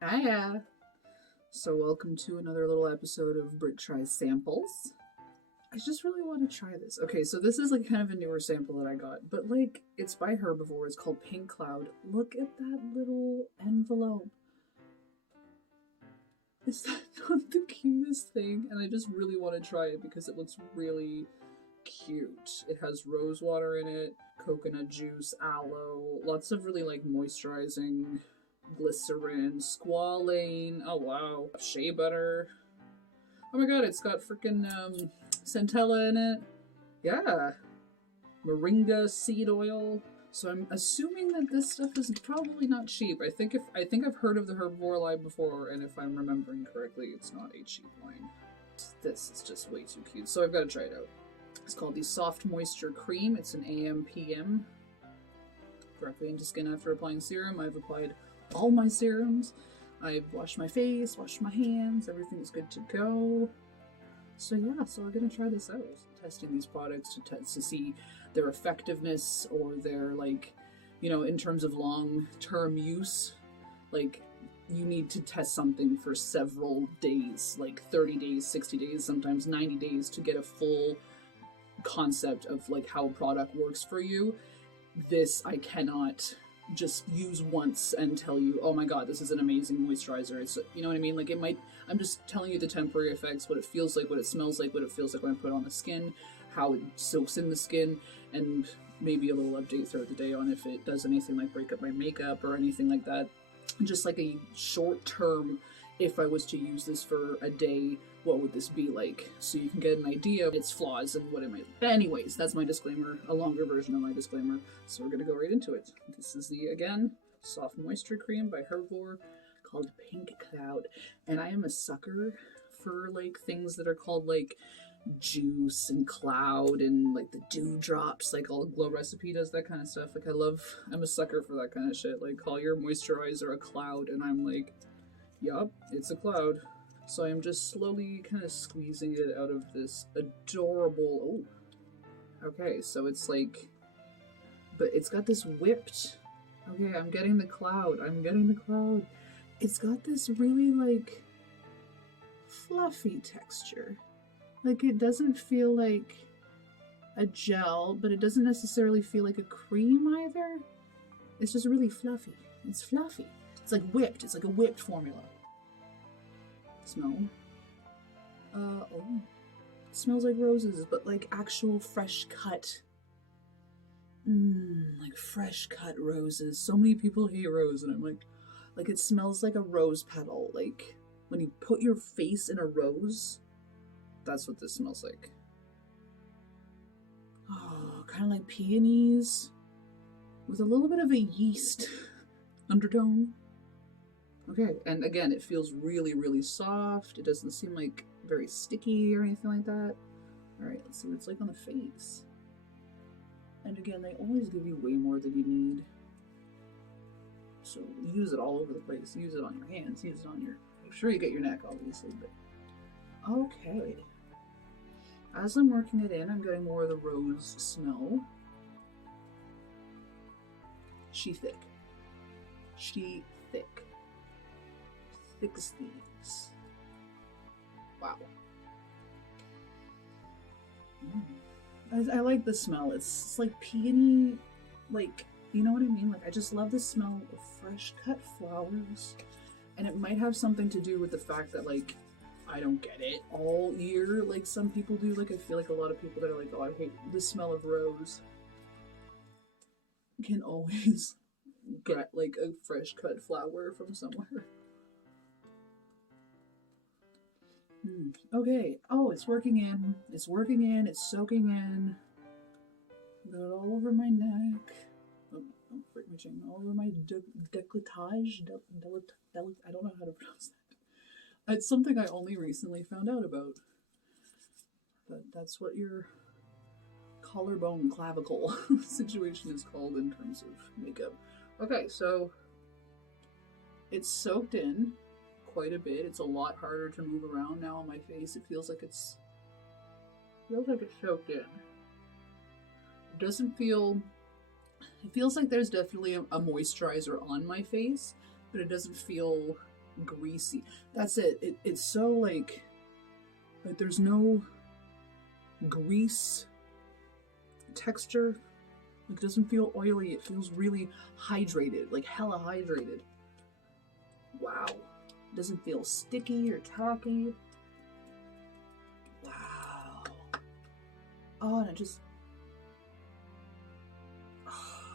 Hiya! So welcome to another little episode of Britt Tries Samples. I just really want to try this. Okay, so this is like kind of a newer sample that I got, but like it's by Herbivore. It's called Pink Cloud. Look at that little envelope. Is that not the cutest thing? And I just really want to try it because it looks really cute. It has rose water in it, coconut juice, aloe, lots of really like moisturizing glycerin, squalane, oh wow, shea butter. Oh my god, it's got freaking centella in it. Yeah. Moringa seed oil. So I'm assuming that this stuff is probably not cheap. I think I've heard of the Herbivore line before, and if I'm remembering correctly, it's not a cheap line. This is just way too cute. So I've got to try it out. It's called the Soft Moisture Cream. It's an AM/PM. Directly into skin after applying serum. I've applied all my serums. I've washed my face, washed my hands, everything's good to go. So yeah, so we're gonna try this out. Testing these products to see their effectiveness or their, like, you know, in terms of long-term use. Like, you need to test something for several days, like 30 days, 60 days, sometimes 90 days to get a full concept of like how a product works for you. This I cannot just use once and tell you, oh my god, this is an amazing moisturizer. It's, you know what I mean? Like, it might, I'm just telling you the temporary effects, what it feels like, what it smells like, what it feels like when I put it on the skin, how it soaks in the skin, and maybe a little update throughout the day on if it does anything like break up my makeup or anything like that. Just like a short term, if I was to use this for a day, what would this be like? So you can get an idea of its flaws and what it might. But anyways, that's my disclaimer, a longer version of my disclaimer. So we're gonna go right into it. This is the, again, Soft Moisture Cream by Herbivore called Pink Cloud. And I am a sucker for like things that are called like juice and cloud and like the dewdrops, like all Glow Recipe does that kind of stuff. Like I'm a sucker for that kind of shit. Like, call your moisturizer a cloud, and I'm like, yup, it's a cloud. So I'm just slowly kind of squeezing it out of this adorable, oh, okay, so it's like, but it's got this whipped, okay, I'm getting the cloud. It's got this really like fluffy texture. Like, it doesn't feel like a gel, but it doesn't necessarily feel like a cream either. It's just really fluffy. It's fluffy. It's like whipped. It's like a whipped formula. Smell. Oh. It smells like roses, but like actual fresh cut. Like fresh cut roses. So many people hate rose, and I'm like it smells like a rose petal. Like, when you put your face in a rose, that's what this smells like. Oh, kind of like peonies with a little bit of a yeast undertone. Okay, and again, it feels really, really soft. It doesn't seem like very sticky or anything like that. Alright, let's see what it's like on the face. And again, they always give you way more than you need. So use it all over the place. Use it on your hands, use it on your... I'm sure you get your neck, obviously, but... Okay. As I'm working it in, I'm getting more of the rose smell. She thick. Thick as thieves. Wow. I like the smell. It's like peony, like, you know what I mean? Like, I just love the smell of fresh cut flowers. And it might have something to do with the fact that, like, I don't get it all year like some people do. Like, I feel like a lot of people that are like, oh, I hate the smell of rose, can always get like a fresh cut flower from somewhere. Okay. Oh, it's working in. It's soaking in. Got it all over my neck. Oh, don't break my chin. All over my décolletage. I don't know how to pronounce that. It's something I only recently found out about. But that's what your collarbone clavicle situation is called in terms of makeup. Okay, so it's soaked in quite a bit. It's a lot harder to move around now on my face. It feels like it's soaked in. It doesn't feel... It feels like there's definitely a moisturizer on my face, but it doesn't feel greasy. That's it. It's so like there's no grease texture. It doesn't feel oily. It feels really hydrated, like hella hydrated. Wow. It doesn't feel sticky or tacky. Wow. Oh, and it just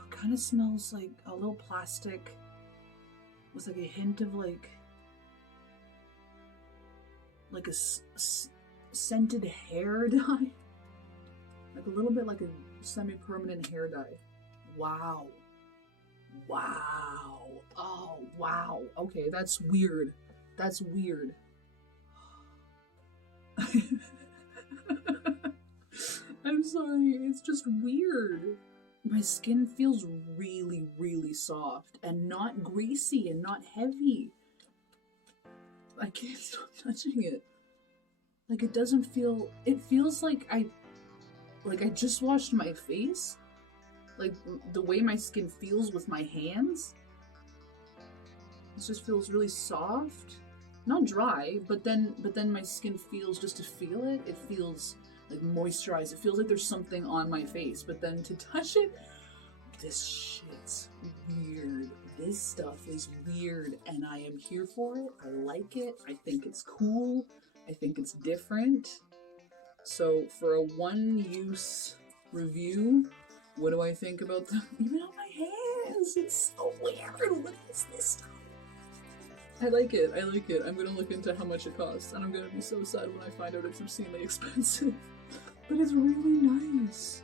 kind of smells like a little plastic with like a hint of like a scented hair dye. Like a little bit like a semi-permanent hair dye. Wow. Wow. Oh, wow. Okay, that's weird. That's weird. I'm sorry, it's just weird. My skin feels really, really soft and not greasy and not heavy. I can't stop touching it. Like, it doesn't feel... It feels like I just washed my face. Like, the way my skin feels with my hands. It just feels really soft. Not dry, but then my skin feels, just to feel it, it feels like moisturized. It feels like there's something on my face, but then to touch it, this shit's weird. This stuff is weird, and I am here for it. I like it. I think it's cool. I think it's different. So for a one-use review, what do I think about the... Even on my hands, it's so weird. What is this stuff? I like it. I like it. I'm gonna look into how much it costs, and I'm gonna be so sad when I find out it's obscenely expensive. But it's really nice.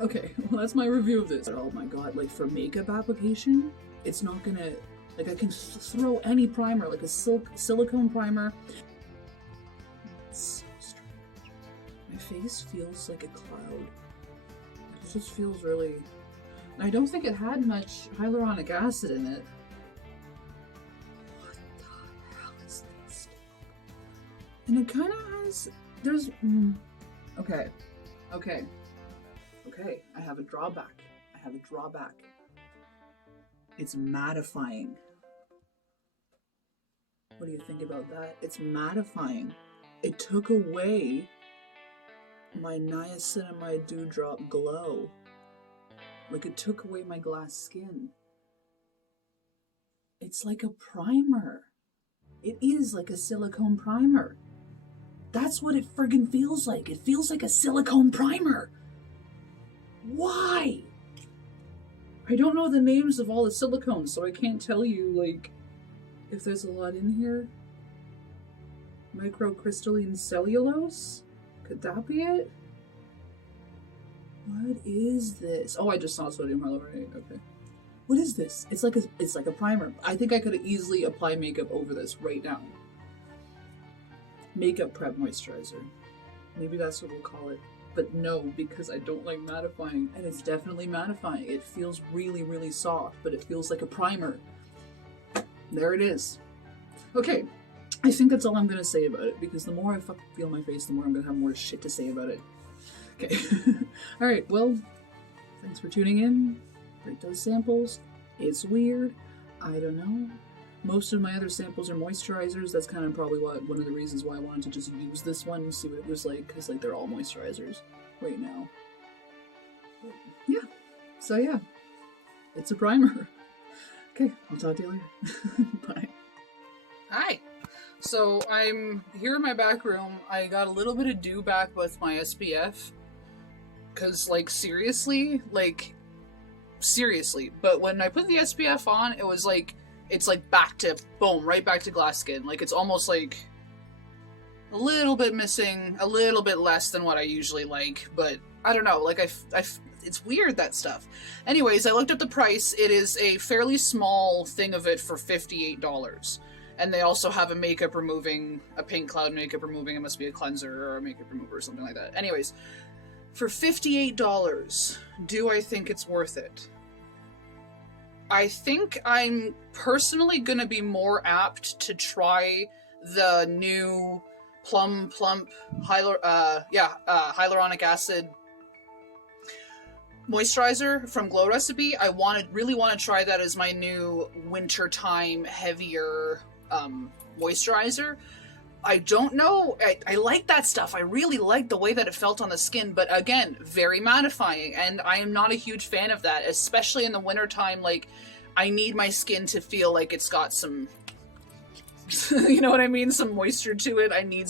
Okay, well that's my review of this. Oh my god, like for makeup application, it's not gonna... Like I can throw any primer, like a silicone primer. It's so strange. My face feels like a cloud. It just feels really... I don't think it had much hyaluronic acid in it. What the hell is this? And it kind of has... There's... Okay. Okay. Okay. I have a drawback. I have a drawback. It's mattifying. What do you think about that? It's mattifying. It took away my niacinamide dewdrop glow. Like it took away my glass skin. It's like a primer. It is like a silicone primer. That's what it friggin' feels like. It feels like a silicone primer. Why? I don't know the names of all the silicones, so I can't tell you, like, if there's a lot in here. Microcrystalline cellulose? Could that be it? What is this? Oh, I just saw sodium hyaluronate. Okay. What is this? It's like a primer. I think I could easily apply makeup over this right now. Makeup prep moisturizer. Maybe that's what we'll call it. But no, because I don't like mattifying. And it's definitely mattifying. It feels really, really soft, but it feels like a primer. There it is. Okay. I think that's all I'm going to say about it, because the more I fucking feel my face, the more I'm going to have more shit to say about it. Okay. Alright, well, thanks for tuning in. Britt does samples. It's weird. I don't know. Most of my other samples are moisturizers. That's kind of probably one of the reasons why I wanted to just use this one and see what it was like, because like they're all moisturizers right now. But, yeah. So yeah. It's a primer. Okay, I'll talk to you later. Bye. Hi. So I'm here in my back room. I got a little bit of dew back with my SPF. Cause like seriously. But when I put the SPF on, it was like, it's like back to, boom, right back to glass skin. Like it's almost like a little bit missing, a little bit less than what I usually like. But I don't know, like it's weird, that stuff. Anyways, I looked up the price. It is a fairly small thing of it for $58. And they also have a makeup removing, a pink cloud makeup removing. It must be a cleanser or a makeup remover or something like that. Anyways, for $58, do I think it's worth it? I think I'm personally gonna be more apt to try the new hyaluronic acid. moisturizer from Glow Recipe. I really want to try that as my new wintertime heavier moisturizer. I don't know. I like that stuff. I really like the way that it felt on the skin, but again, very mattifying, and I am not a huge fan of that, especially in the wintertime. Like, I need my skin to feel like it's got some, you know what I mean? Some moisture to it. I need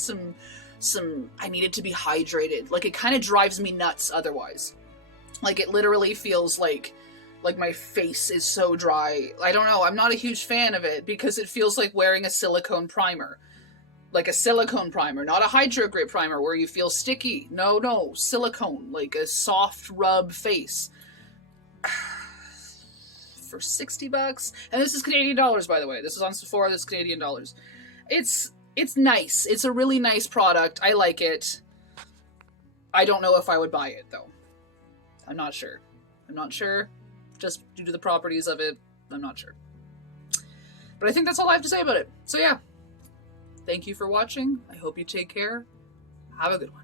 I need it to be hydrated. Like, it kind of drives me nuts otherwise. Like, it literally feels like my face is so dry. I don't know. I'm not a huge fan of it because it feels like wearing a silicone primer. Like a silicone primer, not a Hydro Grip primer where you feel sticky. No, silicone, like a soft rub face. For $60, and this is Canadian dollars, by the way. This is on Sephora. This is Canadian dollars. It's nice. It's a really nice product. I like it. I don't know if I would buy it though. I'm not sure. Just due to the properties of it, I'm not sure. But I think that's all I have to say about it. So yeah. Thank you for watching. I hope you take care. Have a good one.